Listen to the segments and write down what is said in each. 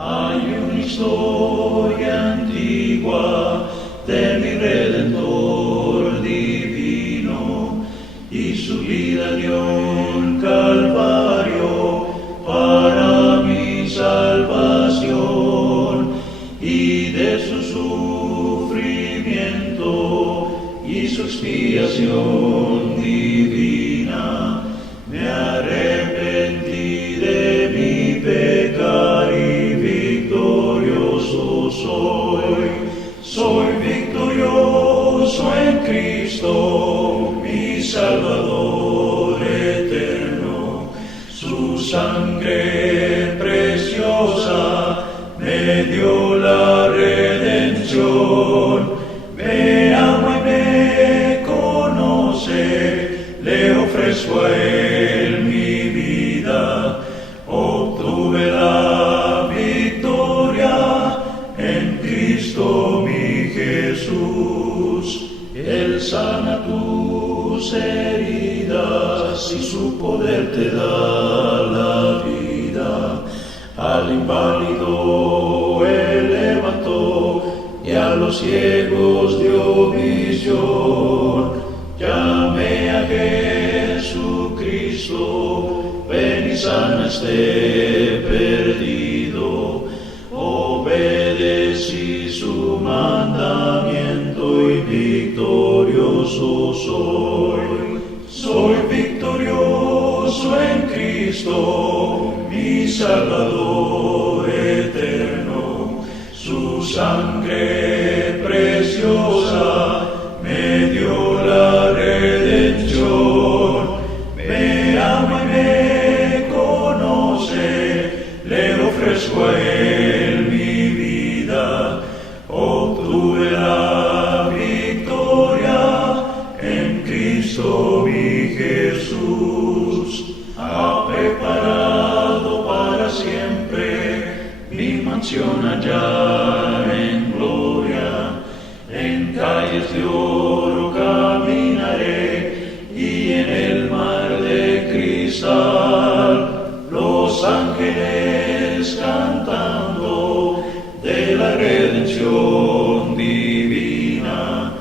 Hay una historia antigua de mi Redentor divino y su vida dio en Calvario para mi salvación, y de su sufrimiento y su expiación divina me arrepentí de mi pecado y victorioso soy. Soy victorioso en Cristo, mi Salvador eterno. Su sangre preciosa me dio la redención. Me ama y me conoce, le ofrezco a él mi vida. Obtuve la victoria en Cristo mi Jesús. Él sana tus heridas y su poder te da la vida. Al inválido él levantó y a los ciegos dio visión. Llame a Jesucristo, ven y sana este perdido. Obedecí su mandamiento y victorioso soy. Soy victorioso en Cristo, mi Salvador eterno. Su sangre preciosa me dio la redención. Me ama y me conoce, le ofrezco a él mi vida. Obtuve la victoria en Cristo mi Jesús. Ha preparado para siempre mi mansión allá en gloria. En calles de oro caminaré y en el mar de cristal los ángeles cantando de la redención divina.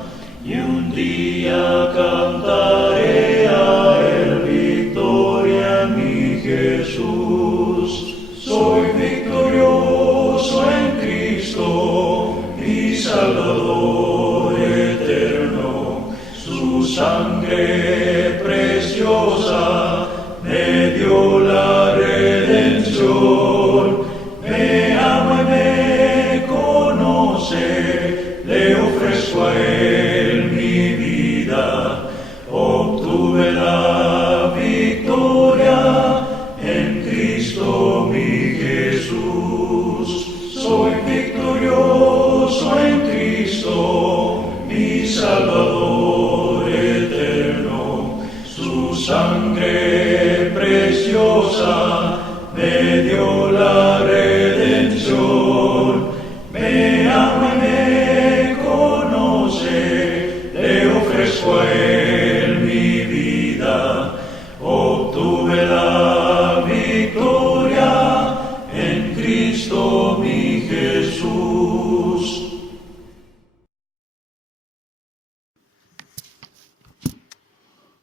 Y un día cantaré a él victoria en mi Jesús. Soy victorioso en Cristo, mi Salvador eterno. Su sangre preciosa me dio la redención. Me ama y me conoce, le ofrezco a él mi vida. Obtuve la victoria en Cristo mi Jesús. Soy victorioso en Cristo, mi Salvador eterno. Su sangre preciosa me dio la redención. Me ama y me conoce, le ofrezco a él mi vida. Obtuve la victoria en Cristo mi Jesús.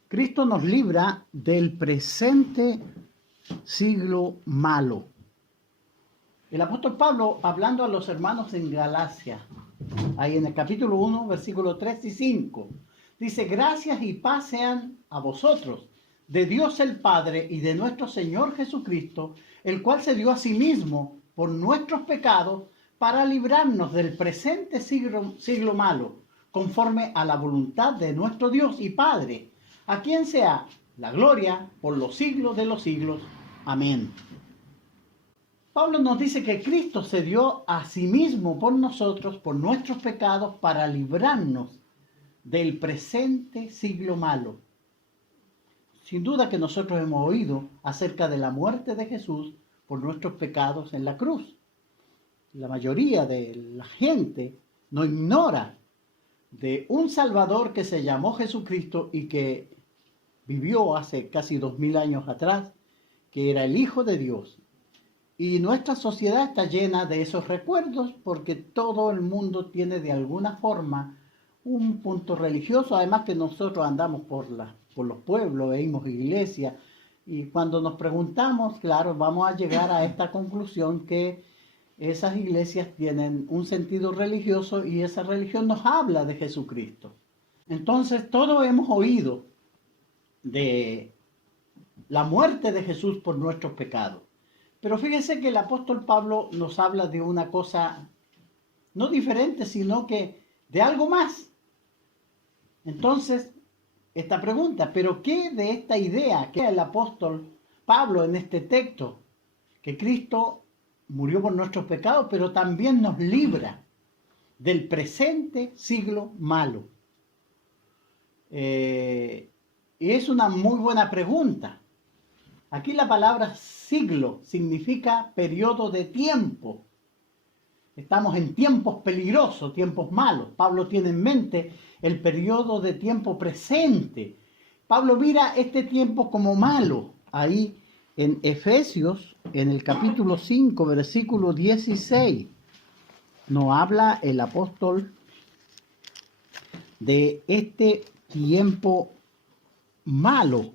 Cristo nos libra del presente siglo malo. El apóstol Pablo, hablando a los hermanos en Galacia, ahí en el capítulo 1, versículos 3 y 5, dice: gracias y paz sean a vosotros, de Dios el Padre y de nuestro Señor Jesucristo, el cual se dio a sí mismo por nuestros pecados para librarnos del presente siglo malo, conforme a la voluntad de nuestro Dios y Padre, a quien sea la gloria por los siglos de los siglos. Amén. Pablo nos dice que Cristo se dio a sí mismo por nosotros, por nuestros pecados, para librarnos del presente siglo malo. Sin duda que nosotros hemos oído acerca de la muerte de Jesús por nuestros pecados en la cruz. La mayoría de la gente no ignora de un Salvador que se llamó Jesucristo y que vivió hace casi 2000 años atrás, que era el Hijo de Dios, Y nuestra sociedad está llena de esos recuerdos porque todo el mundo tiene de alguna forma un punto religioso, además que nosotros andamos por los pueblos, veimos iglesias, y cuando nos preguntamos, claro, vamos a llegar a esta conclusión que esas iglesias tienen un sentido religioso y esa religión nos habla de Jesucristo. Entonces, todos hemos oído de la muerte de Jesús por nuestros pecados. Pero fíjense que el apóstol Pablo nos habla de una cosa no diferente, sino que de algo más. Entonces, esta pregunta, ¿pero qué de esta idea que el apóstol Pablo en este texto? Que Cristo murió por nuestros pecados, pero también nos libra del presente siglo malo. Y es una muy buena pregunta. Aquí la palabra siglo significa periodo de tiempo. Estamos en tiempos peligrosos, tiempos malos. Pablo tiene en mente el periodo de tiempo presente. Pablo mira este tiempo como malo. Ahí en Efesios, en el capítulo 5, versículo 16, nos habla el apóstol de este tiempo malo.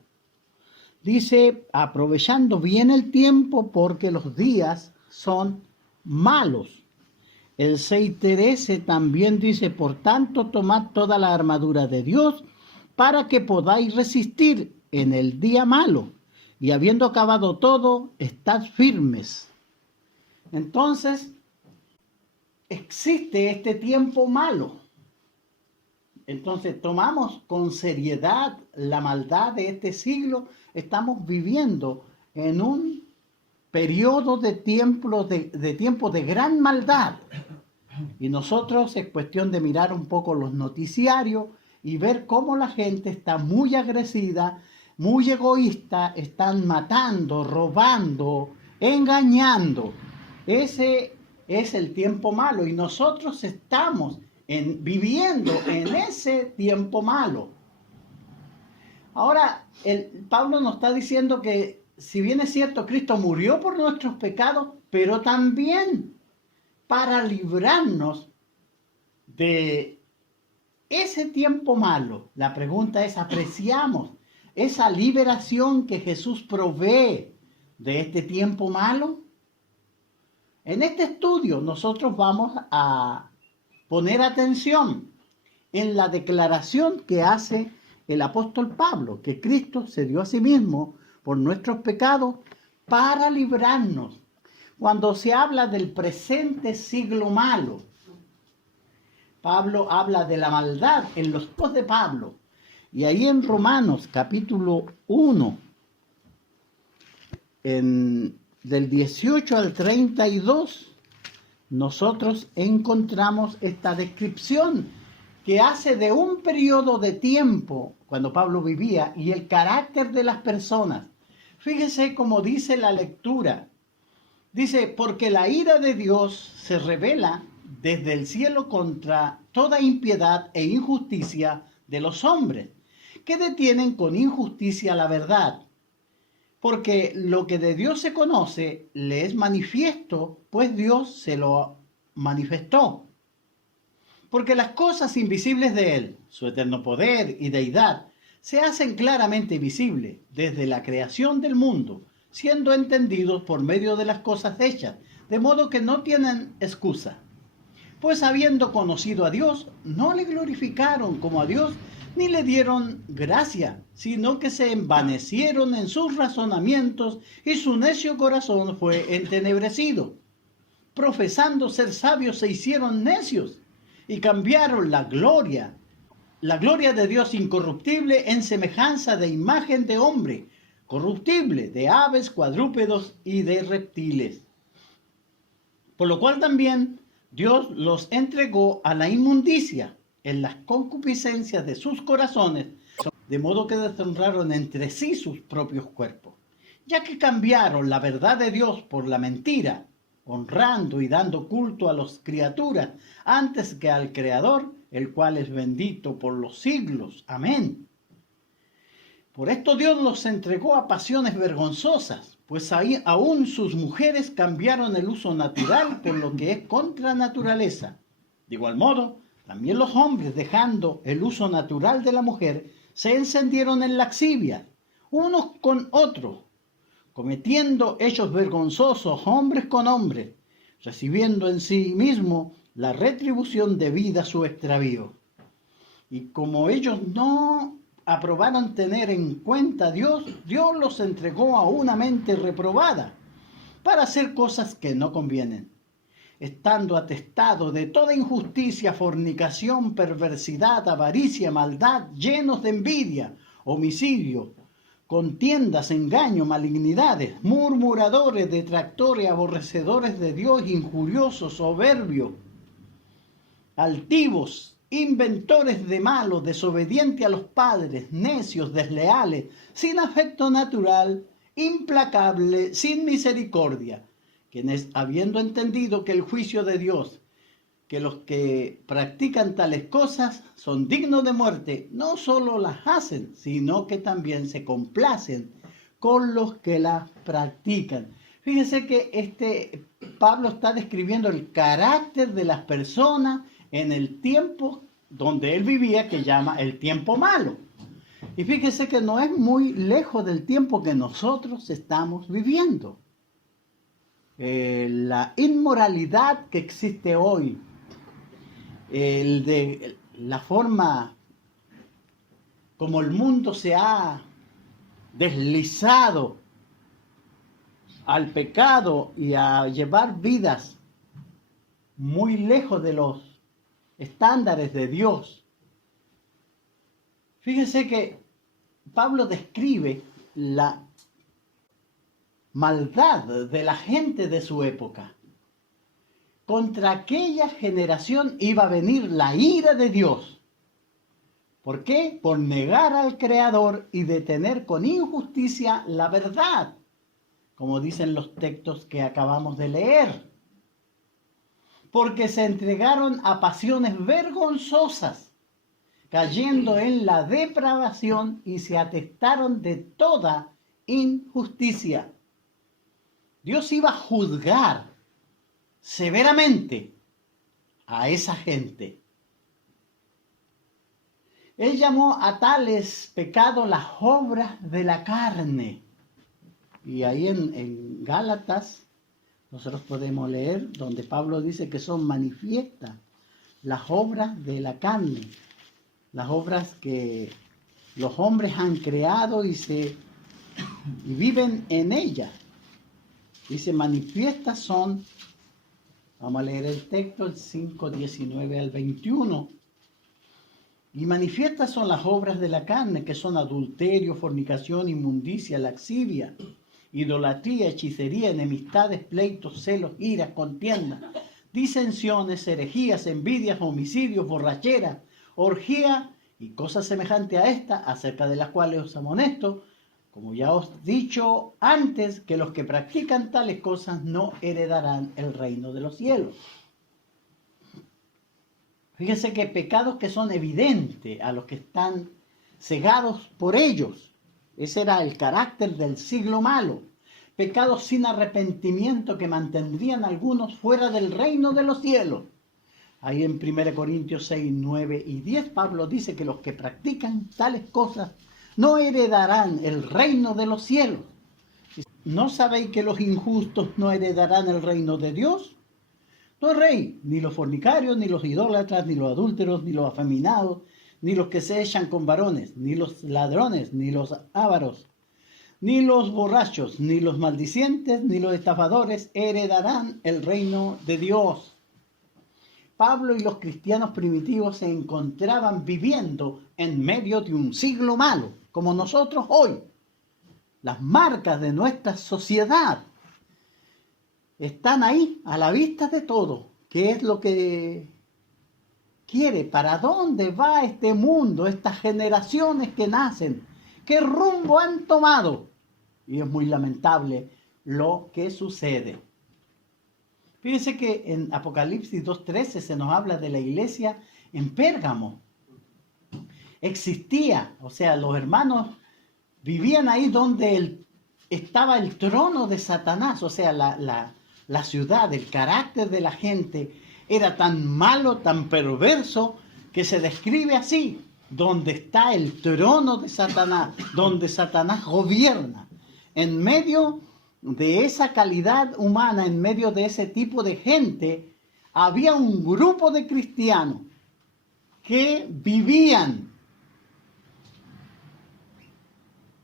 Dice, aprovechando bien el tiempo porque los días son malos. El 6:13 también dice, por tanto, tomad toda la armadura de Dios para que podáis resistir en el día malo. Y habiendo acabado todo, estad firmes. Entonces, existe este tiempo malo. Entonces, tomamos con seriedad la maldad de este siglo. Estamos viviendo en un periodo de tiempo de gran maldad. Y nosotros es cuestión de mirar un poco los noticiarios y ver cómo la gente está muy agresiva, muy egoísta, están matando, robando, engañando. Ese es el tiempo malo y nosotros estamos viviendo en ese tiempo malo. Ahora, Pablo nos está diciendo que si bien es cierto, Cristo murió por nuestros pecados, pero también para librarnos de ese tiempo malo. La pregunta es, ¿apreciamos esa liberación que Jesús provee de este tiempo malo? En este estudio nosotros vamos a poner atención en la declaración que hace el apóstol Pablo, que Cristo se dio a sí mismo por nuestros pecados para librarnos. Cuando se habla del presente siglo malo, Pablo habla de la maldad en los tiempos de Pablo. Y ahí en Romanos capítulo 1, del 18 al 32, nosotros encontramos esta descripción que hace de un periodo de tiempo cuando Pablo vivía y el carácter de las personas. Fíjese cómo dice la lectura. Dice, porque la ira de Dios se revela desde el cielo contra toda impiedad e injusticia de los hombres, que detienen con injusticia la verdad. Porque lo que de Dios se conoce le es manifiesto, pues Dios se lo manifestó. Porque las cosas invisibles de Él, su eterno poder y deidad, se hacen claramente visibles desde la creación del mundo, siendo entendidos por medio de las cosas hechas, de modo que no tienen excusa. Pues habiendo conocido a Dios, no le glorificaron como a Dios, ni le dieron gracia, sino que se envanecieron en sus razonamientos y su necio corazón fue entenebrecido. Profesando ser sabios se hicieron necios y cambiaron la gloria de Dios incorruptible en semejanza de imagen de hombre, corruptible, de aves, cuadrúpedos y de reptiles. Por lo cual también Dios los entregó a la inmundicia en las concupiscencias de sus corazones, de modo que deshonraron entre sí sus propios cuerpos, ya que cambiaron la verdad de Dios por la mentira, honrando y dando culto a las criaturas antes que al Creador, el cual es bendito por los siglos. Amén. Por esto Dios los entregó a pasiones vergonzosas, pues ahí aún sus mujeres cambiaron el uso natural por lo que es contra naturaleza. De igual modo, también los hombres, dejando el uso natural de la mujer, se encendieron en lascivia, unos con otros, cometiendo hechos vergonzosos hombres con hombres, recibiendo en sí mismo la retribución debida a su extravío. Y como ellos no aprobaron tener en cuenta a Dios, Dios los entregó a una mente reprobada para hacer cosas que no convienen, estando atestados de toda injusticia, fornicación, perversidad, avaricia, maldad, llenos de envidia, homicidio, contiendas, engaño, malignidades, murmuradores, detractores, aborrecedores de Dios, injuriosos, soberbios, altivos, inventores de malos, desobedientes a los padres, necios, desleales, sin afecto natural, implacables, sin misericordia, quienes, habiendo entendido que el juicio de Dios, que los que practican tales cosas son dignos de muerte, no solo las hacen, sino que también se complacen con los que las practican. Fíjense que Pablo está describiendo el carácter de las personas en el tiempo donde él vivía, que llama el tiempo malo. Y fíjese que no es muy lejos del tiempo que nosotros estamos viviendo. La inmoralidad que existe hoy, de la forma como el mundo se ha deslizado al pecado y a llevar vidas muy lejos de los estándares de Dios. Fíjense que Pablo describe la maldad de la gente de su época. Contra aquella generación iba a venir la ira de Dios. ¿Por qué? Por negar al Creador y detener con injusticia la verdad, como dicen los textos que acabamos de leer. Porque se entregaron a pasiones vergonzosas, cayendo en la depravación y se atestaron de toda injusticia. Dios iba a juzgar severamente a esa gente. Él llamó a tales pecados las obras de la carne. Y ahí en Gálatas nosotros podemos leer donde Pablo dice que son manifiestas las obras de la carne, las obras que los hombres han creado y viven en ellas. Dice, manifiestas son, vamos a leer el texto, el 5:19 al 21. Y manifiestas son las obras de la carne, que son adulterio, fornicación, inmundicia, lascivia, idolatría, hechicería, enemistades, pleitos, celos, iras, contiendas, disensiones, herejías, envidias, homicidios, borracheras, orgía y cosas semejantes a estas, acerca de las cuales os amonesto, como ya os he dicho antes, que los que practican tales cosas no heredarán el reino de los cielos. Fíjense que pecados que son evidentes a los que están cegados por ellos. Ese era el carácter del siglo malo. Pecados sin arrepentimiento que mantendrían a algunos fuera del reino de los cielos. Ahí en 1 Corintios 6, 9 y 10, Pablo dice que los que practican tales cosas no heredarán el reino de los cielos. ¿No sabéis que los injustos no heredarán el reino de Dios? No rey, ni los fornicarios, ni los idólatras, ni los adúlteros, ni los afeminados, ni los que se echan con varones, ni los ladrones, ni los ávaros, ni los borrachos, ni los maldicientes, ni los estafadores heredarán el reino de Dios. Pablo y los cristianos primitivos se encontraban viviendo en medio de un siglo malo, como nosotros hoy. Las marcas de nuestra sociedad están ahí, a la vista de todo. ¿Qué es lo que quiere? ¿Para dónde va este mundo, estas generaciones que nacen? ¿Qué rumbo han tomado? Y es muy lamentable lo que sucede. Fíjense que en Apocalipsis 2:13 se nos habla de la iglesia en Pérgamo. Existía, o sea, los hermanos vivían ahí donde estaba el trono de Satanás, o sea, la ciudad, el carácter de la gente era tan malo, tan perverso, que se describe así: donde está el trono de Satanás, donde Satanás gobierna. En medio de esa calidad humana, en medio de ese tipo de gente, había un grupo de cristianos que vivían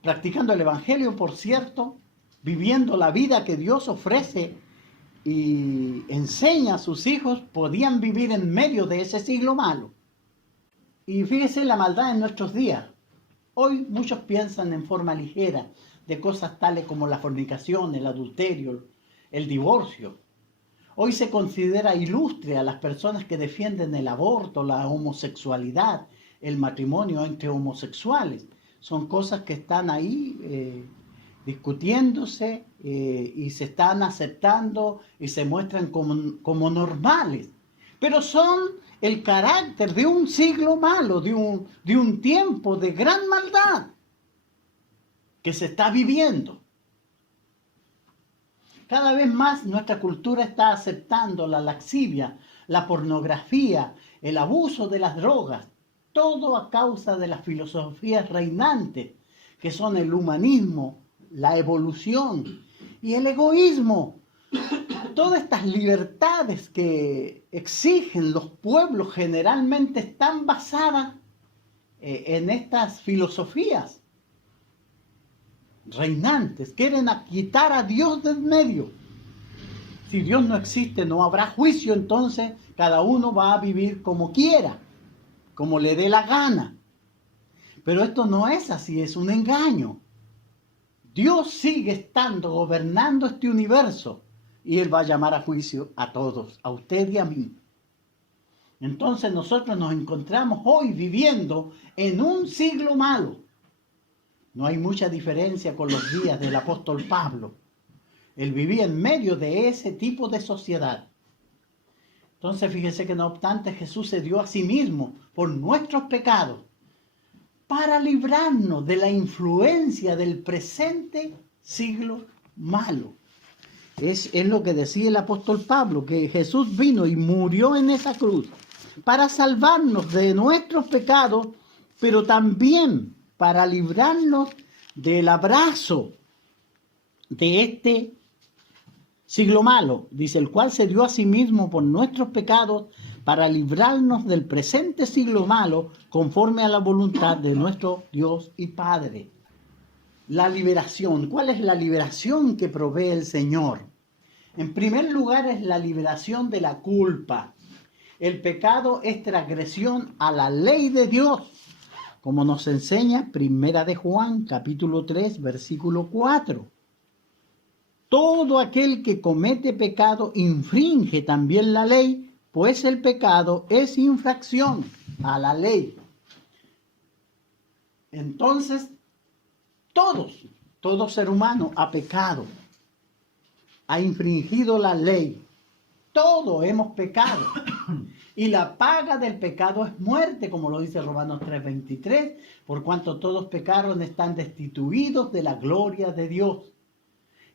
practicando el Evangelio, por cierto, viviendo la vida que Dios ofrece y enseña a sus hijos, podían vivir en medio de ese siglo malo. Y fíjese la maldad en nuestros días. Hoy muchos piensan en forma ligera de cosas tales como la fornicación, el adulterio, el divorcio. Hoy se considera ilustre a las personas que defienden el aborto, la homosexualidad, el matrimonio entre homosexuales. Son cosas que están ahí discutiéndose y se están aceptando y se muestran como normales. Pero son el carácter de un siglo malo, de un tiempo de gran maldad que se está viviendo. Cada vez más nuestra cultura está aceptando la laxivia, la pornografía, el abuso de las drogas, todo a causa de las filosofías reinantes, que son el humanismo, la evolución y el egoísmo. Todas estas libertades que exigen los pueblos generalmente están basadas en estas filosofías reinantes. Quieren quitar a Dios del medio. Si Dios no existe, no habrá juicio, entonces cada uno va a vivir como quiera, como le dé la gana. Pero esto no es así, es un engaño. Dios sigue estando, gobernando este universo, y Él va a llamar a juicio a todos, a usted y a mí. Entonces nosotros nos encontramos hoy viviendo en un siglo malo. No hay mucha diferencia con los días del apóstol Pablo. Él vivía en medio de ese tipo de sociedad. Entonces fíjese que no obstante Jesús se dio a sí mismo por nuestros pecados para librarnos de la influencia del presente siglo malo. Es lo que decía el apóstol Pablo, que Jesús vino y murió en esa cruz para salvarnos de nuestros pecados, pero también para librarnos del abrazo de este siglo malo, dice, el cual se dio a sí mismo por nuestros pecados para librarnos del presente siglo malo conforme a la voluntad de nuestro Dios y Padre. La liberación. ¿Cuál es la liberación que provee el Señor? En primer lugar es la liberación de la culpa. El pecado es transgresión a la ley de Dios, como nos enseña Primera de Juan, capítulo 3, versículo 4. Todo aquel que comete pecado infringe también la ley, pues el pecado es infracción a la ley. Entonces, todo ser humano ha pecado, ha infringido la ley. Todos hemos pecado. Y la paga del pecado es muerte, como lo dice Romanos 3:23, por cuanto todos pecaron, están destituidos de la gloria de Dios.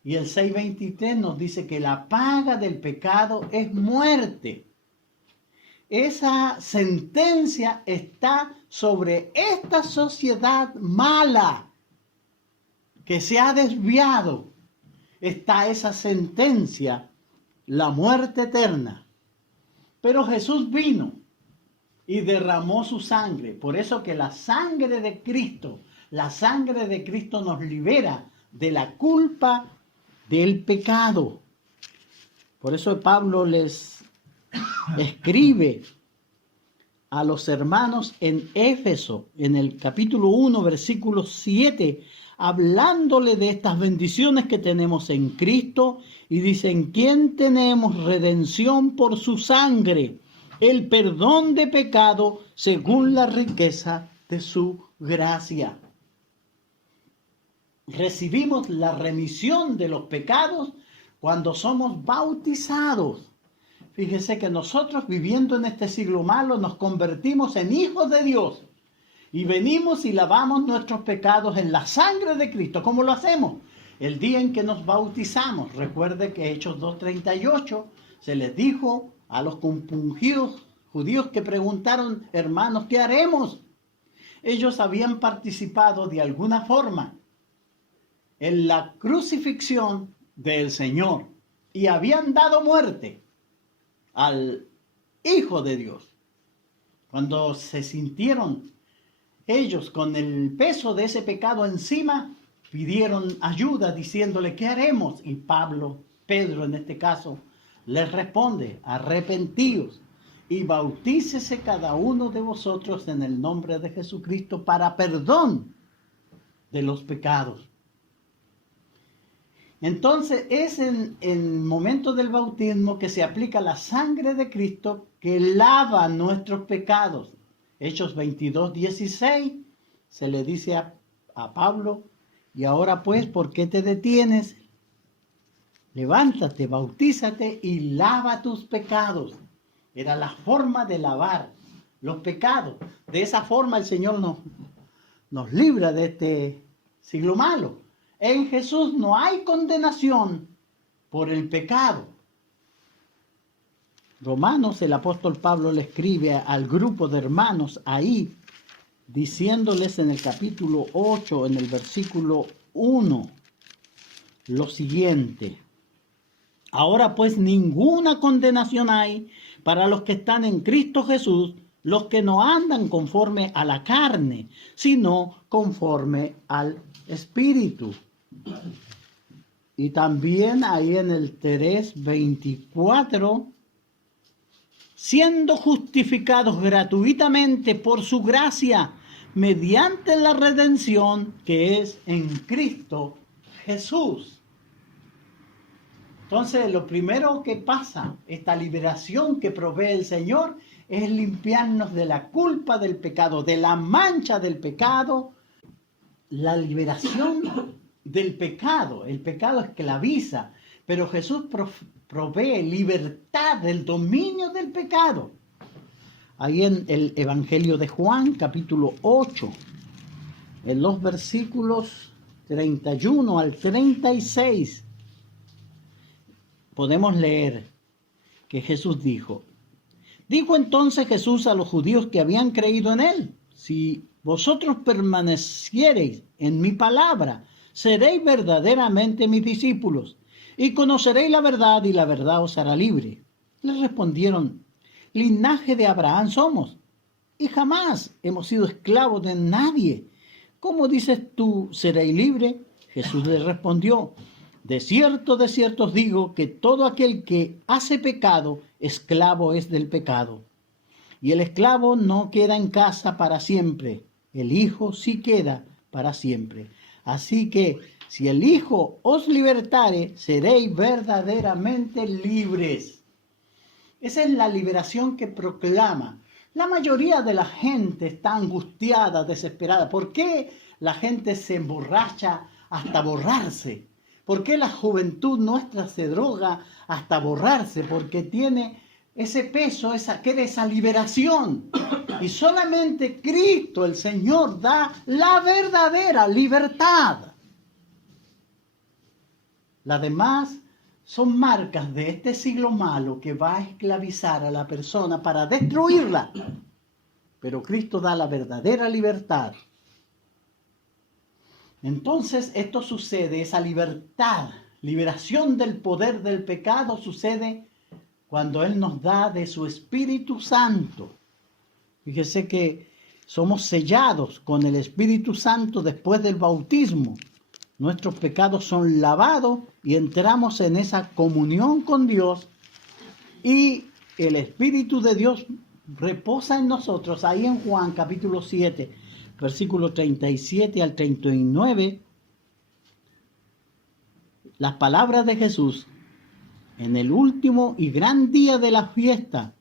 Y el 6:23 nos dice que la paga del pecado es muerte. Esa sentencia está sobre esta sociedad mala que se ha desviado. Está esa sentencia, la muerte eterna. Pero Jesús vino y derramó su sangre. Por eso que la sangre de Cristo nos libera de la culpa del pecado. Por eso Pablo les escribe a los hermanos en Éfeso, en el capítulo 1, versículo 7, hablándole de estas bendiciones que tenemos en Cristo, y dice: en quien tenemos redención por su sangre, el perdón de pecado según la riqueza de su gracia. Recibimos la remisión de los pecados cuando somos bautizados. Fíjese que nosotros, viviendo en este siglo malo, nos convertimos en hijos de Dios. Y venimos y lavamos nuestros pecados en la sangre de Cristo. ¿Cómo lo hacemos? El día en que nos bautizamos. Recuerde que Hechos 2:38 se les dijo a los compungidos judíos que preguntaron: hermanos, ¿qué haremos? Ellos habían participado de alguna forma en la crucifixión del Señor y habían dado muerte al Hijo de Dios. Cuando se sintieron ellos con el peso de ese pecado encima, pidieron ayuda diciéndole: ¿qué haremos? Y Pedro en este caso, les responde: arrepentíos y bautícese cada uno de vosotros en el nombre de Jesucristo para perdón de los pecados. Entonces es en el momento del bautismo que se aplica la sangre de Cristo que lava nuestros pecados. Hechos 22:16 se le dice a Pablo: y ahora pues, ¿por qué te detienes? Levántate, bautízate y lava tus pecados. Era la forma de lavar los pecados. De esa forma el Señor nos libra de este siglo malo. En Jesús no hay condenación por el pecado. Romanos, el apóstol Pablo le escribe al grupo de hermanos ahí, diciéndoles en el capítulo 8, en el versículo 1, lo siguiente: ahora pues ninguna condenación hay para los que están en Cristo Jesús, los que no andan conforme a la carne, sino conforme al Espíritu. Y también ahí en el 3:24, siendo justificados gratuitamente por su gracia, mediante la redención que es en Cristo Jesús. Entonces, lo primero que pasa, esta liberación que provee el Señor, es limpiarnos de la culpa del pecado, de la mancha del pecado, la liberación del pecado. El pecado esclaviza, pero Jesús provee libertad del dominio del pecado. Ahí en el Evangelio de Juan, capítulo 8, en los versículos 31 al 36, podemos leer que Jesús dijo entonces Jesús a los judíos que habían creído en él: si vosotros permaneciereis en mi palabra, seréis verdaderamente mis discípulos, y conoceréis la verdad, y la verdad os hará libre. Les respondieron: linaje de Abraham somos, y jamás hemos sido esclavos de nadie. ¿Cómo dices tú, seréis libre? Jesús les respondió: de cierto os digo que todo aquel que hace pecado, esclavo es del pecado. Y el esclavo no queda en casa para siempre, el Hijo sí queda para siempre. Así que si el Hijo os libertare, seréis verdaderamente libres. Esa es la liberación que proclama. La mayoría de la gente está angustiada, desesperada. ¿Por qué la gente se emborracha hasta borrarse? ¿Por qué la juventud nuestra se droga hasta borrarse? Porque tiene ese peso, quiere esa liberación. Y solamente Cristo, el Señor, da la verdadera libertad. Las demás son marcas de este siglo malo que va a esclavizar a la persona para destruirla. Pero Cristo da la verdadera libertad. Entonces esto sucede, esa libertad, liberación del poder del pecado sucede cuando Él nos da de su Espíritu Santo. Fíjese que somos sellados con el Espíritu Santo después del bautismo. Nuestros pecados son lavados y entramos en esa comunión con Dios y el Espíritu de Dios reposa en nosotros. Ahí en Juan capítulo 7, versículos 37 al 39, las palabras de Jesús: en el último y gran día de la fiesta,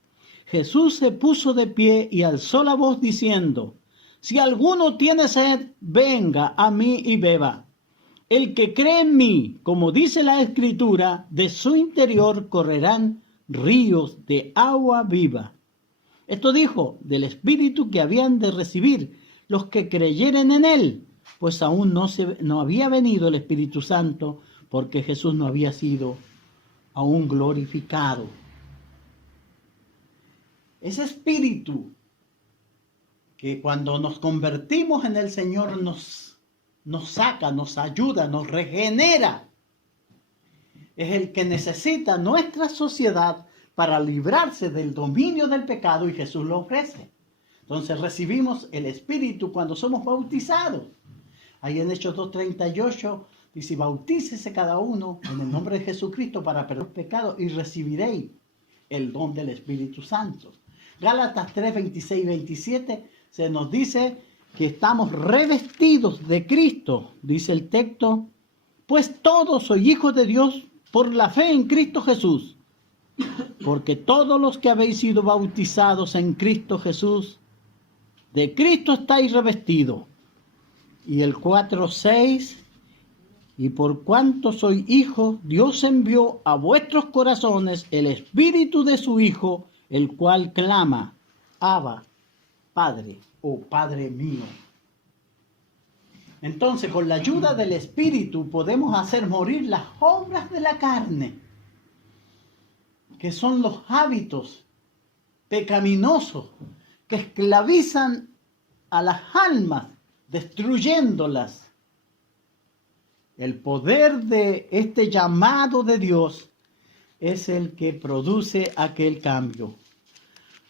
Jesús se puso de pie y alzó la voz diciendo: si alguno tiene sed, venga a mí y beba. El que cree en mí, como dice la Escritura, de su interior correrán ríos de agua viva. Esto dijo del Espíritu que habían de recibir los que creyeren en él, pues aún no había venido el Espíritu Santo, porque Jesús no había sido aún glorificado. Ese Espíritu que cuando nos convertimos en el Señor nos saca, nos ayuda, nos regenera, es el que necesita nuestra sociedad para librarse del dominio del pecado, y Jesús lo ofrece. Entonces recibimos el Espíritu cuando somos bautizados. Ahí en Hechos 2:38 dice: bautícese cada uno en el nombre de Jesucristo para perdonar los pecados y recibiréis el don del Espíritu Santo. Gálatas 3:26-27 se nos dice que estamos revestidos de Cristo, dice el texto, pues todos sois hijos de Dios por la fe en Cristo Jesús, porque todos los que habéis sido bautizados en Cristo Jesús, de Cristo estáis revestidos. Y el 4:6, y por cuanto sois hijos, Dios envió a vuestros corazones el Espíritu de su Hijo, el cual clama: Abba, Padre, o Padre mío. Entonces, con la ayuda del Espíritu podemos hacer morir las obras de la carne, que son los hábitos pecaminosos que esclavizan a las almas, destruyéndolas. El poder de este llamado de Dios es el que produce aquel cambio.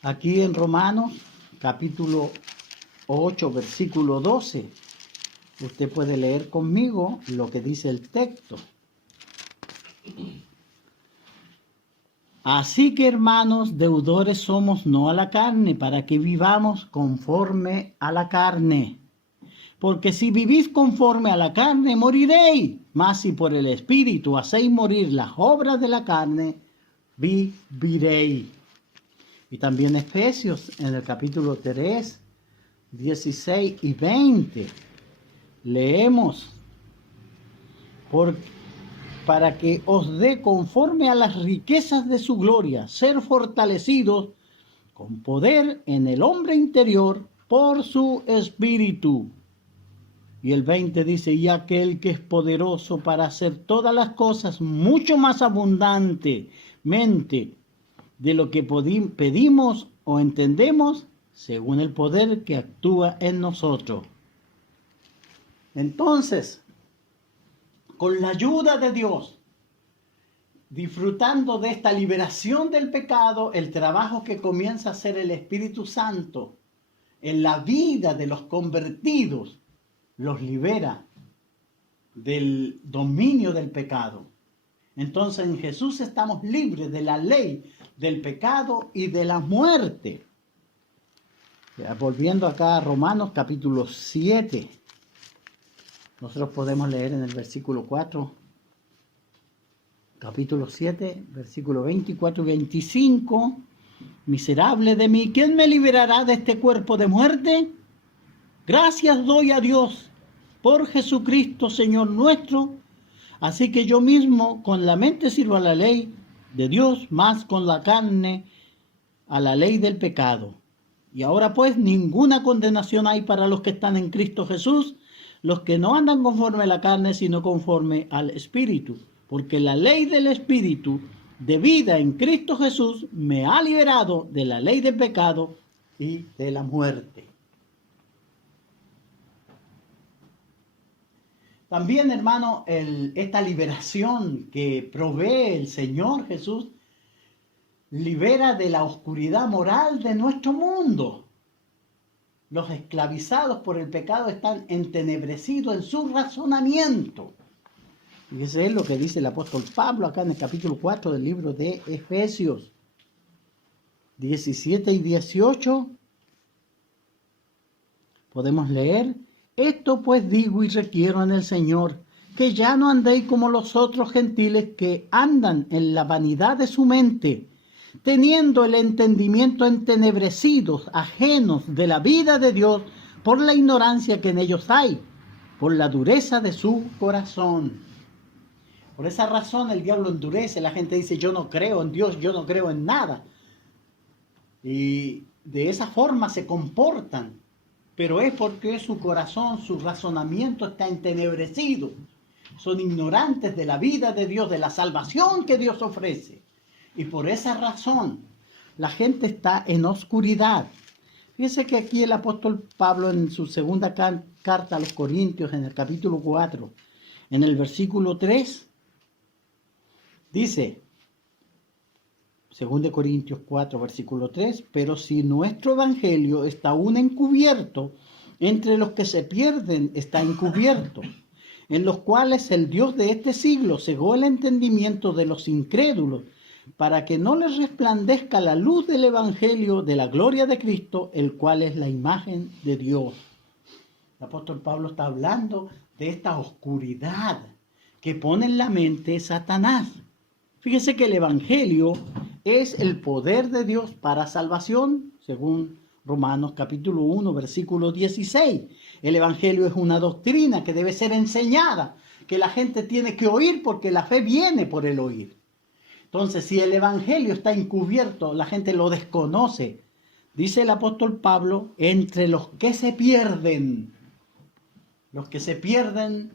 Aquí en Romanos, capítulo 8, versículo 12, usted puede leer conmigo lo que dice el texto. Así que, hermanos, deudores somos no a la carne, para que vivamos conforme a la carne. Porque si vivís conforme a la carne, moriréis. Mas si por el Espíritu hacéis morir las obras de la carne, viviréis. Y también Efesios, en el capítulo 3, 16 y 20, leemos: para que os dé conforme a las riquezas de su gloria, ser fortalecidos con poder en el hombre interior por su Espíritu. Y el 20 dice: y aquel que es poderoso para hacer todas las cosas mucho más abundantemente de lo que pedimos o entendemos, según el poder que actúa en nosotros. Entonces, con la ayuda de Dios, disfrutando de esta liberación del pecado, el trabajo que comienza a hacer el Espíritu Santo en la vida de los convertidos, los libera del dominio del pecado. Entonces en Jesús estamos libres de la ley del pecado y de la muerte. Volviendo acá a Romanos capítulo 7, nosotros podemos leer en el versículo 4, capítulo 7, versículo 24 y 25. Miserable de mí, ¿quién me liberará de este cuerpo de muerte? Gracias doy a Dios por Jesucristo, Señor nuestro. Así que yo mismo con la mente sirvo a la ley de Dios, más con la carne a la ley del pecado. Y ahora pues ninguna condenación hay para los que están en Cristo Jesús, los que no andan conforme a la carne, sino conforme al Espíritu. Porque la ley del Espíritu de vida en Cristo Jesús me ha liberado de la ley del pecado y de la muerte. También, hermano, esta liberación que provee el Señor Jesús libera de la oscuridad moral de nuestro mundo. Los esclavizados por el pecado están entenebrecidos en su razonamiento. Y eso es lo que dice el apóstol Pablo acá en el capítulo 4 del libro de Efesios 17 y 18. Podemos leer: esto pues digo y requiero en el Señor, que ya no andéis como los otros gentiles que andan en la vanidad de su mente, teniendo el entendimiento entenebrecidos, ajenos de la vida de Dios por la ignorancia que en ellos hay, por la dureza de su corazón. Por esa razón el diablo endurece, la gente dice: yo no creo en Dios, yo no creo en nada. Y de esa forma se comportan. pero es porque su corazón, su razonamiento está entenebrecido. Son ignorantes de la vida de Dios, de la salvación que Dios ofrece. Y por esa razón, la gente está en oscuridad. Fíjense que aquí el apóstol Pablo en su segunda carta a los Corintios, en el capítulo 4, en el versículo 3, dice, 2 Corintios 4, versículo 3, pero si nuestro evangelio está aún encubierto, entre los que se pierden está encubierto, en los cuales el Dios de este siglo cegó el entendimiento de los incrédulos, para que no les resplandezca la luz del evangelio de la gloria de Cristo, el cual es la imagen de Dios. El apóstol Pablo está hablando de esta oscuridad que pone en la mente Satanás. Fíjese que el evangelio es el poder de Dios para salvación, según Romanos capítulo 1, versículo 16. El evangelio es una doctrina que debe ser enseñada, que la gente tiene que oír porque la fe viene por el oír. Entonces, si el evangelio está encubierto, la gente lo desconoce. Dice el apóstol Pablo, entre los que se pierden. Los que se pierden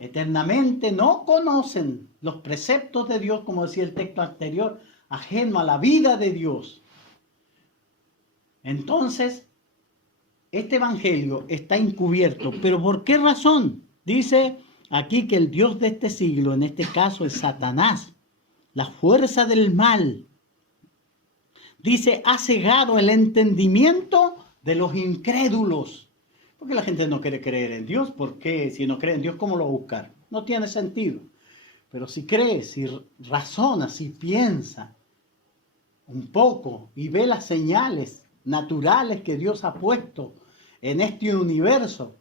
eternamente no conocen los preceptos de Dios, como decía el texto anterior, ajeno a la vida de Dios. Entonces, este evangelio está encubierto. ¿Pero por qué razón? Dice aquí que el Dios de este siglo, en este caso es Satanás, la fuerza del mal, dice, ha cegado el entendimiento de los incrédulos. Porque la gente no quiere creer en Dios. ¿Por qué? Si no cree en Dios, ¿cómo lo va a buscar? No tiene sentido. Pero si cree, si razona, si piensa un poco y ve las señales naturales que Dios ha puesto en este universo,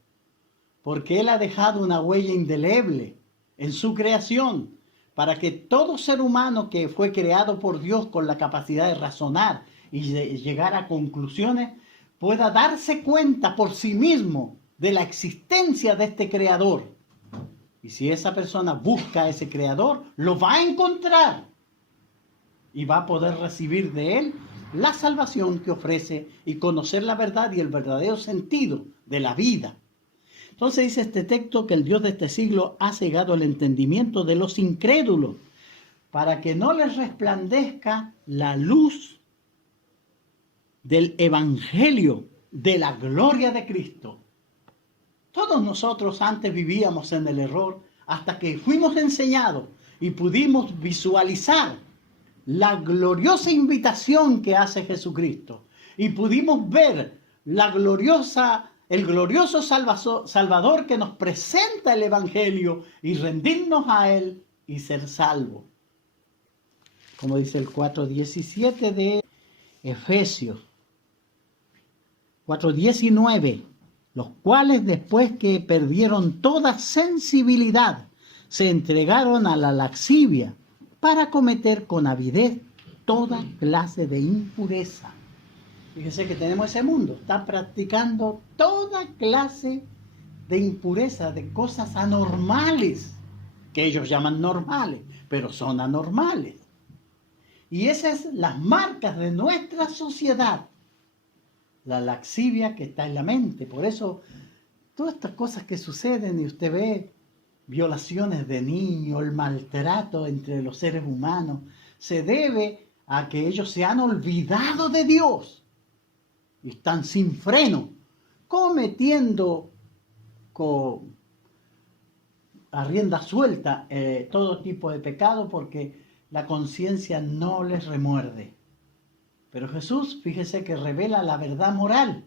porque Él ha dejado una huella indeleble en su creación, para que todo ser humano que fue creado por Dios con la capacidad de razonar y de llegar a conclusiones, pueda darse cuenta por sí mismo de la existencia de este creador. Y si esa persona busca a ese creador, lo va a encontrar y va a poder recibir de él la salvación que ofrece y conocer la verdad y el verdadero sentido de la vida. Entonces dice este texto que el Dios de este siglo ha cegado el entendimiento de los incrédulos para que no les resplandezca la luz del evangelio de la gloria de Cristo. Todos nosotros antes vivíamos en el error hasta que fuimos enseñados y pudimos visualizar la gloriosa invitación que hace Jesucristo y pudimos ver el glorioso Salvador que nos presenta el evangelio y rendirnos a Él y ser salvos. Como dice el 4:17 de Efesios. 4:19, los cuales después que perdieron toda sensibilidad, se entregaron a la lascivia para cometer con avidez toda clase de impureza. Fíjese que tenemos ese mundo, está practicando toda clase de impureza, de cosas anormales, que ellos llaman normales, pero son anormales. Y esas son las marcas de nuestra sociedad. La laxivia que está en la mente. Por eso, todas estas cosas que suceden y usted ve violaciones de niños, el maltrato entre los seres humanos, se debe a que ellos se han olvidado de Dios y están sin freno, cometiendo a rienda suelta todo tipo de pecado porque la conciencia no les remuerde. Pero Jesús, fíjese que revela la verdad moral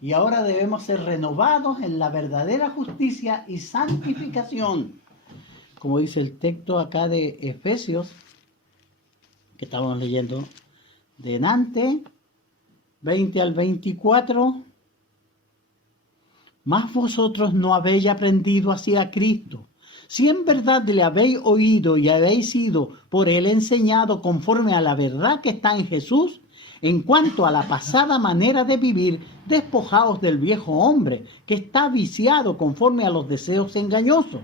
y ahora debemos ser renovados en la verdadera justicia y santificación. Como dice el texto acá de Efesios, que estamos leyendo delante, 20 al 24. Mas vosotros no habéis aprendido hacia Cristo, si en verdad le habéis oído y habéis sido por él enseñado conforme a la verdad que está en Jesús, en cuanto a la pasada manera de vivir, despojaos del viejo hombre, que está viciado conforme a los deseos engañosos,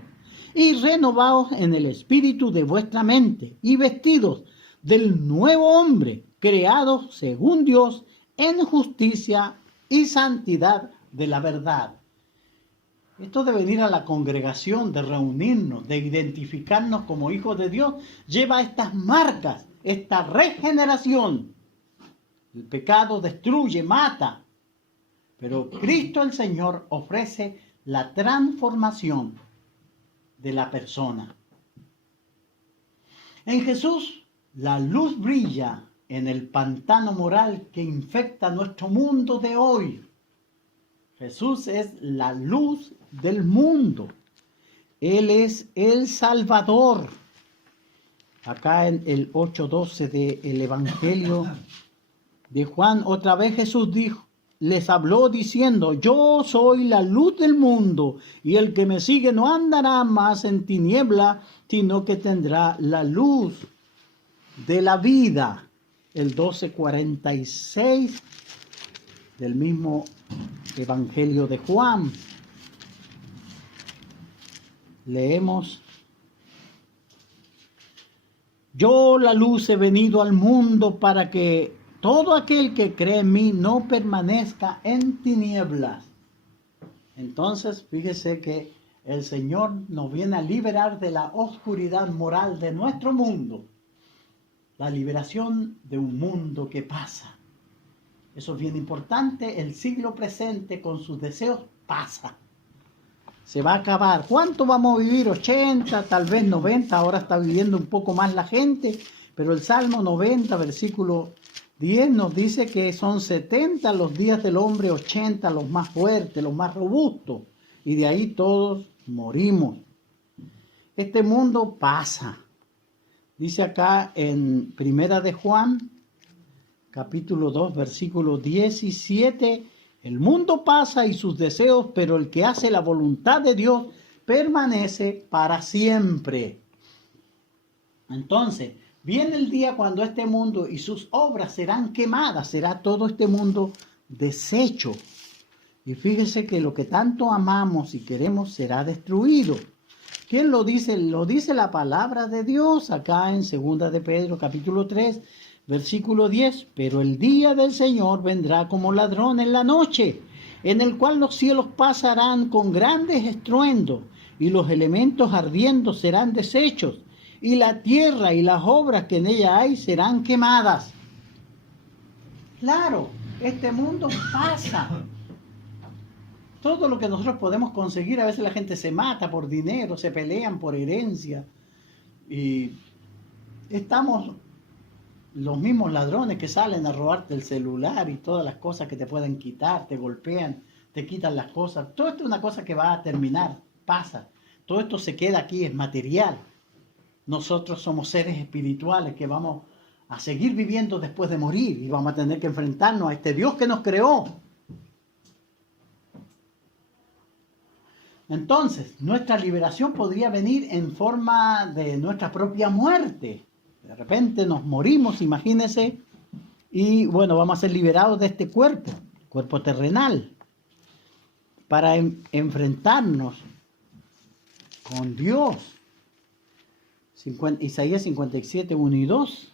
y renovaos en el espíritu de vuestra mente, y vestidos del nuevo hombre, creado según Dios, en justicia y santidad de la verdad. Esto de venir a la congregación, de reunirnos, de identificarnos como hijos de Dios, lleva estas marcas, esta regeneración. El pecado destruye, mata, pero Cristo el Señor ofrece la transformación de la persona. En Jesús, la luz brilla en el pantano moral que infecta nuestro mundo de hoy. Jesús es la luz del mundo. Él es el Salvador. Acá en el 8:12 del Evangelio de Juan, otra vez Jesús les habló diciendo: yo soy la luz del mundo, y el que me sigue no andará más en tiniebla, sino que tendrá la luz de la vida. El 12:46 del mismo Evangelio de Juan. Leemos: yo la luz he venido al mundo para que todo aquel que cree en mí no permanezca en tinieblas. Entonces, fíjese que el Señor nos viene a liberar de la oscuridad moral de nuestro mundo. La liberación de un mundo que pasa. Eso es bien importante. El siglo presente con sus deseos pasa. Se va a acabar. ¿Cuánto vamos a vivir? 80, tal vez 90. Ahora está viviendo un poco más la gente. Pero el Salmo 90, versículo 10 nos dice que son 70 los días del hombre, 80 los más fuertes, los más robustos. Y de ahí todos morimos. Este mundo pasa. Dice acá en Primera de Juan, capítulo 2, versículo 17, el mundo pasa y sus deseos, pero el que hace la voluntad de Dios permanece para siempre. Entonces, viene el día cuando este mundo y sus obras serán quemadas, será todo este mundo deshecho. Y fíjese que lo que tanto amamos y queremos será destruido. ¿Quién lo dice? Lo dice la palabra de Dios acá en 2 de Pedro, capítulo 3, versículo 10. Pero el día del Señor vendrá como ladrón en la noche, en el cual los cielos pasarán con grandes estruendos, y los elementos ardiendo serán deshechos, y la tierra y las obras que en ella hay serán quemadas. Claro, este mundo pasa. Todo lo que nosotros podemos conseguir, a veces la gente se mata por dinero, se pelean por herencia. Y estamos los mismos ladrones que salen a robarte el celular y todas las cosas que te pueden quitar, te golpean, te quitan las cosas. Todo esto es una cosa que va a terminar, pasa. Todo esto se queda aquí, es material. Nosotros somos seres espirituales que vamos a seguir viviendo después de morir y vamos a tener que enfrentarnos a este Dios que nos creó. Entonces, nuestra liberación podría venir en forma de nuestra propia muerte. De repente nos morimos, imagínense, y bueno, vamos a ser liberados de este cuerpo terrenal, para enfrentarnos con Dios. Isaías 57, 1 y 2.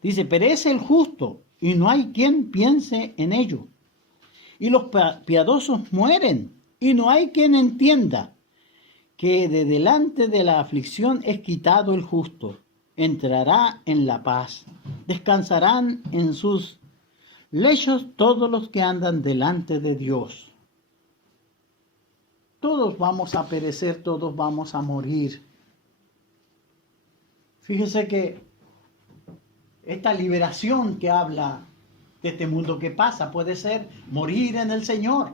Dice: perece el justo y no hay quien piense en ello. Y los piadosos mueren, y no hay quien entienda que de delante de la aflicción es quitado el justo. Entrará en la paz, descansarán en sus lechos todos los que andan delante de Dios. Todos vamos a perecer, todos vamos a morir. Fíjese que esta liberación que habla de este mundo que pasa puede ser morir en el Señor,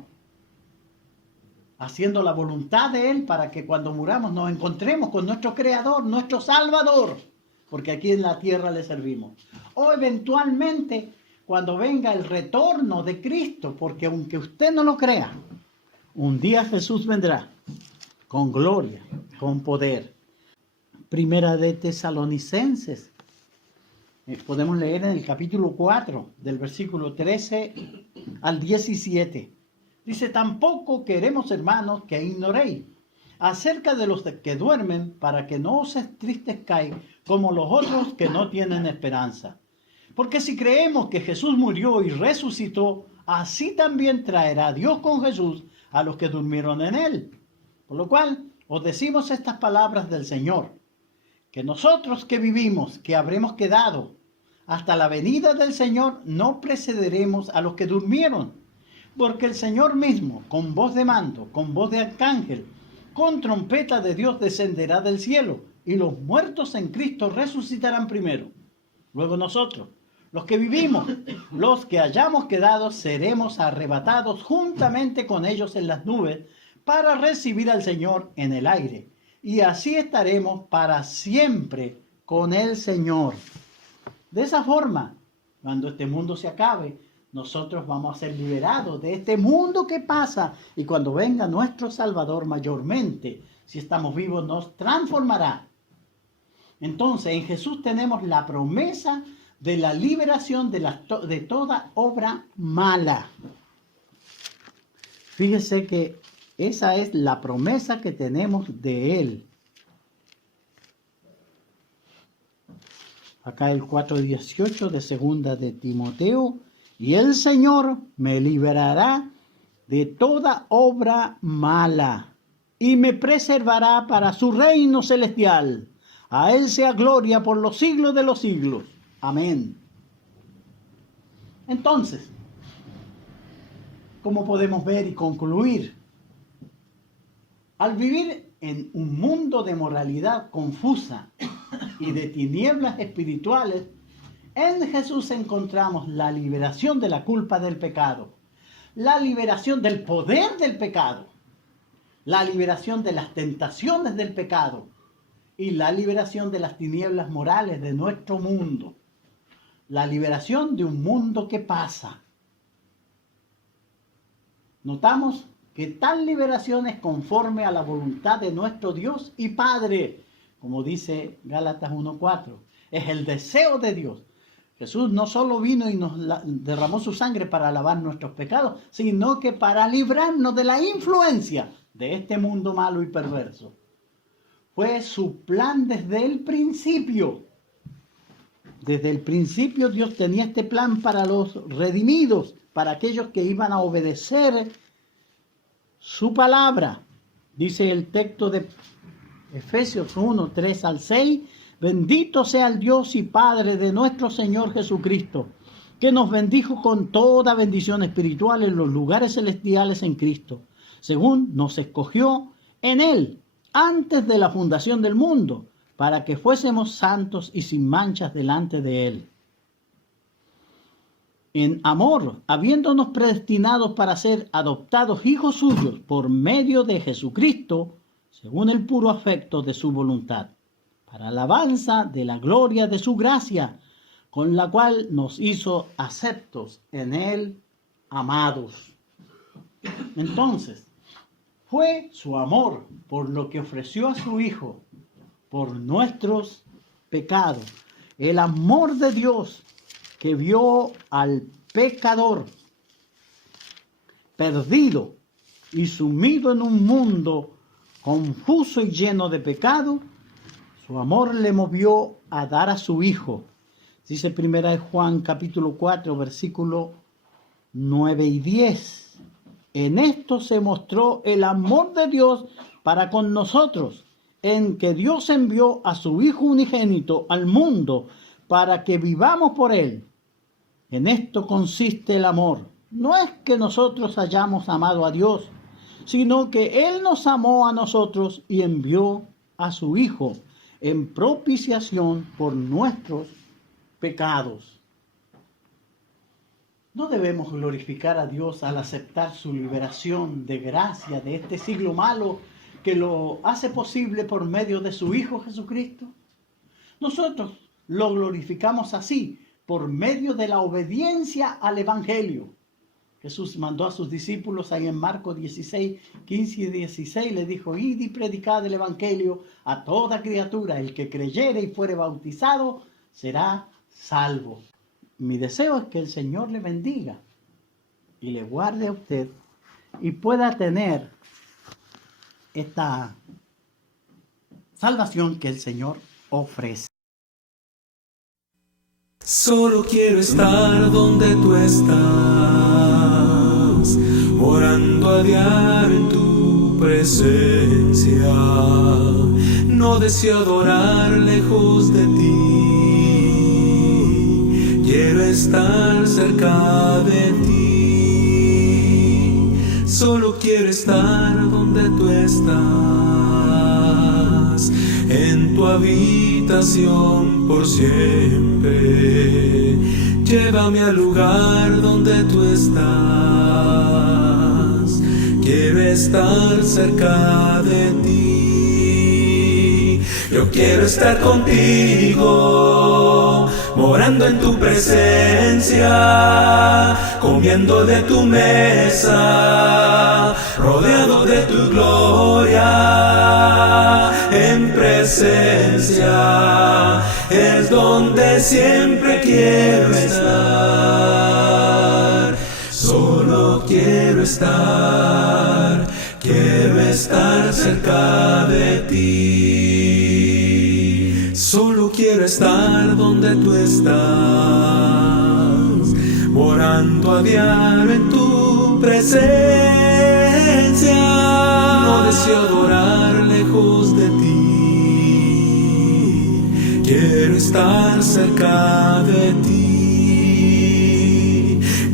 haciendo la voluntad de Él para que cuando muramos nos encontremos con nuestro Creador, nuestro Salvador, porque aquí en la tierra le servimos. O eventualmente cuando venga el retorno de Cristo, porque aunque usted no lo crea, un día Jesús vendrá con gloria, con poder. Primera de Tesalonicenses. Podemos leer en el capítulo 4, del versículo 13 al 17. Dice: tampoco queremos, hermanos, que ignoréis acerca de los que duermen, para que no os entristezcáis como los otros que no tienen esperanza. Porque si creemos que Jesús murió y resucitó, así también traerá Dios con Jesús a los que durmieron en él. Por lo cual, os decimos estas palabras del Señor, que nosotros que vivimos, que habremos quedado hasta la venida del Señor, no precederemos a los que durmieron. Porque el Señor mismo, con voz de mando, con voz de arcángel, con trompeta de Dios descenderá del cielo, y los muertos en Cristo resucitarán primero. Luego nosotros, los que vivimos, los que hayamos quedado, seremos arrebatados juntamente con ellos en las nubes para recibir al Señor en el aire. Y así estaremos para siempre con el Señor. De esa forma, cuando este mundo se acabe, nosotros vamos a ser liberados de este mundo que pasa. Y cuando venga nuestro Salvador mayormente, si estamos vivos, nos transformará. Entonces, en Jesús tenemos la promesa de la liberación de toda obra mala. Fíjese que esa es la promesa que tenemos de Él. Acá el 4:18 de segunda de Timoteo. Y el Señor me librará de toda obra mala y me preservará para su reino celestial. A Él sea gloria por los siglos de los siglos. Amén. Entonces, ¿cómo podemos ver y concluir? Al vivir en un mundo de moralidad confusa y de tinieblas espirituales, en Jesús encontramos la liberación de la culpa del pecado, la liberación del poder del pecado, la liberación de las tentaciones del pecado y la liberación de las tinieblas morales de nuestro mundo, la liberación de un mundo que pasa. Notamos que tal liberación es conforme a la voluntad de nuestro Dios y Padre, como dice Gálatas 1:4. Es el deseo de Dios. Jesús no solo vino y nos derramó su sangre para lavar nuestros pecados, sino que para librarnos de la influencia de este mundo malo y perverso. Fue su plan desde el principio. Desde el principio Dios tenía este plan para los redimidos, para aquellos que iban a obedecer su palabra. Dice el texto de Efesios 1:3-6. Bendito sea el Dios y Padre de nuestro Señor Jesucristo, que nos bendijo con toda bendición espiritual en los lugares celestiales en Cristo, según nos escogió en Él antes de la fundación del mundo, para que fuésemos santos y sin manchas delante de Él. En amor, habiéndonos predestinados para ser adoptados hijos suyos por medio de Jesucristo, según el puro afecto de su voluntad, para alabanza de la gloria de su gracia, con la cual nos hizo aceptos en Él, amados. Entonces, fue su amor por lo que ofreció a su Hijo, por nuestros pecados. El amor de Dios que vio al pecador perdido y sumido en un mundo confuso y lleno de pecado. Su amor le movió a dar a su Hijo. Dice 1 Juan capítulo 4, versículo 9 y 10. En esto se mostró el amor de Dios para con nosotros, en que Dios envió a su Hijo unigénito al mundo para que vivamos por Él. En esto consiste el amor. No es que nosotros hayamos amado a Dios, sino que Él nos amó a nosotros y envió a su Hijo en propiciación por nuestros pecados. No debemos glorificar a Dios al aceptar su liberación de gracia de este siglo malo que lo hace posible por medio de su Hijo Jesucristo. Nosotros lo glorificamos así, por medio de la obediencia al Evangelio. Jesús mandó a sus discípulos ahí en Marcos 16, 15 y 16, le dijo: id y predicad el Evangelio a toda criatura, el que creyere y fuere bautizado será salvo. Mi deseo es que el Señor le bendiga y le guarde a usted y pueda tener esta salvación que el Señor ofrece. Solo quiero estar donde tú estás, morando a diario en tu presencia. No deseo adorar lejos de ti, quiero estar cerca de ti. Solo quiero estar donde tú estás, en tu habitación por siempre. Llévame al lugar donde tú estás, quiero estar cerca de ti. Yo quiero estar contigo, morando en tu presencia, comiendo de tu mesa, rodeado de tu gloria. En presencia es donde siempre quiero estar. Solo quiero estar cerca de ti. Solo quiero estar donde tú estás, morando a diario en tu presencia. No deseo adorar lejos de ti, quiero estar cerca de ti.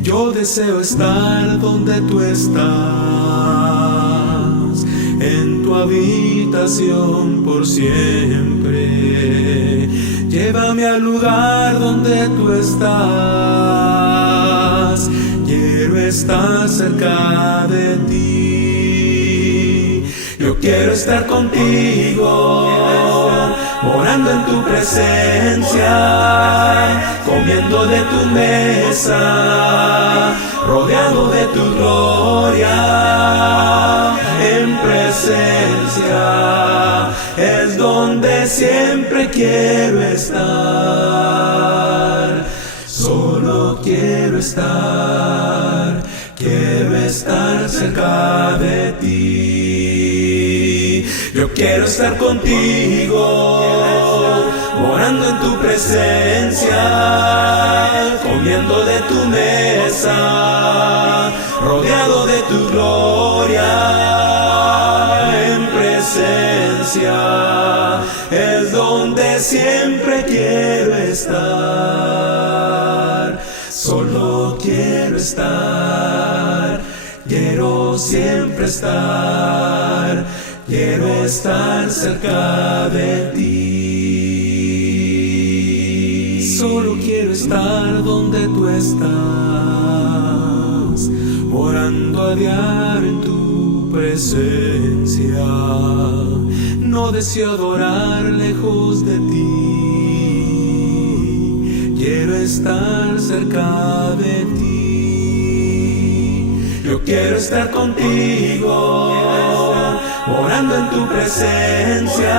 Yo deseo estar donde tú estás, en tu habitación por siempre. Llévame al lugar donde tú estás, quiero estar cerca de ti. Yo quiero estar contigo, morando en tu presencia, comiendo de tu mesa, rodeado de tu gloria. En presencia es donde siempre quiero estar. Solo quiero estar cerca de ti. Yo quiero estar contigo, morando en tu presencia, comiendo de tu mesa, rodeado de tu gloria. En presencia es donde siempre quiero estar. Solo quiero estar, quiero siempre estar, quiero estar cerca de ti. Solo quiero estar donde tú estás, morando a diario en tu presencia. No deseo adorar lejos de ti, quiero estar cerca de ti. Yo quiero estar contigo, morando en tu presencia,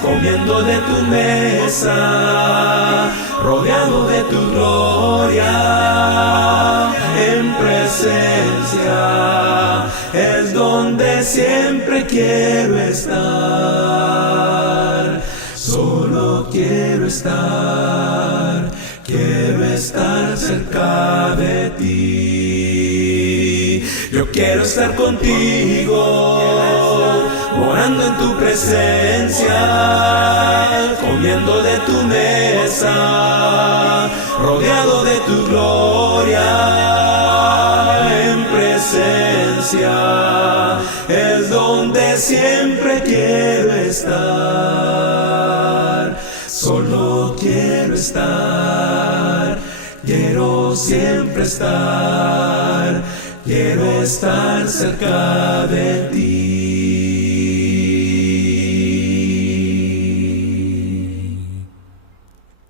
comiendo de tu mesa, rodeado de tu gloria. En presencia es donde siempre quiero estar. Solo quiero estar cerca de ti. Yo quiero estar contigo, morando en tu presencia, comiendo de tu mesa, rodeado de tu gloria. En presencia es donde siempre quiero estar. Solo quiero estar, quiero siempre estar, quiero estar cerca de ti.